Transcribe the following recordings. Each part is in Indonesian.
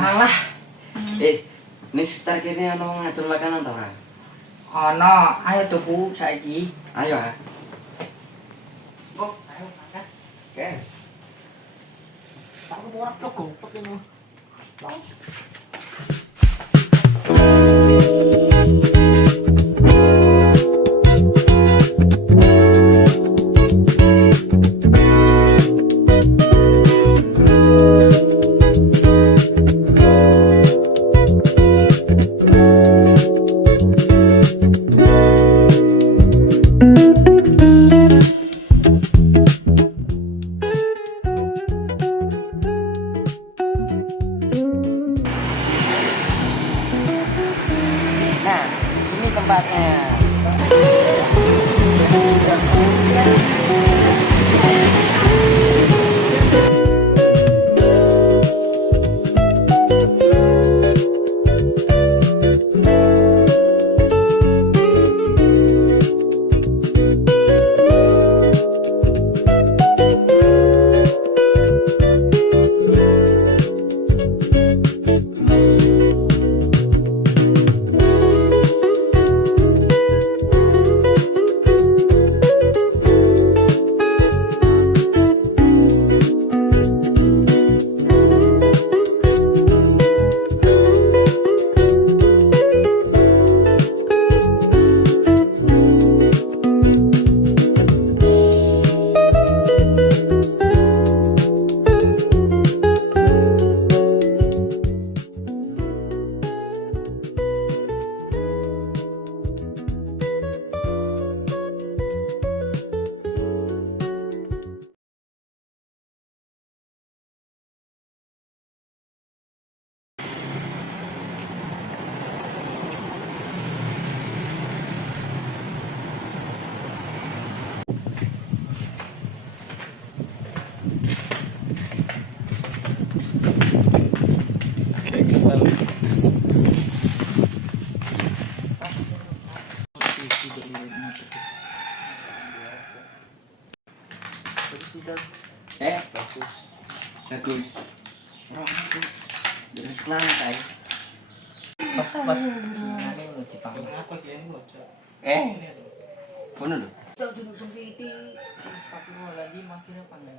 Alah, Ini sekitar kene ana ngatur makanan ta ora? ono, ayo tuku saiki. Ayo ah. Oh, ayo makan. Guys. Aku mau ora gompet ngono. Nah, ini tempatnya. Bagus. Bagus. Terus lantai. Pas. Ini lho dipangan. Apa ki ngocok? Kono lho. Tak duduk sempiti. Astagfirullahaladzim, makin pangan.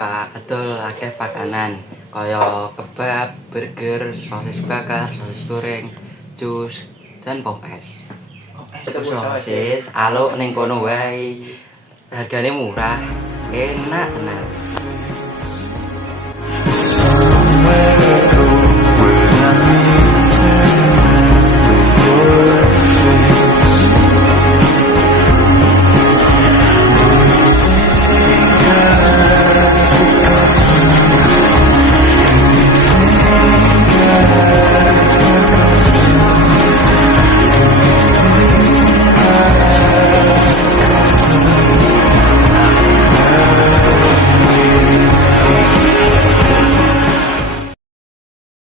Adol akeh pakanan kaya kebab, burger, sosis bakar, sosis goreng, jus, dan pop es. Sosis aluk ning kono wae. Hargane murah, enak tenan.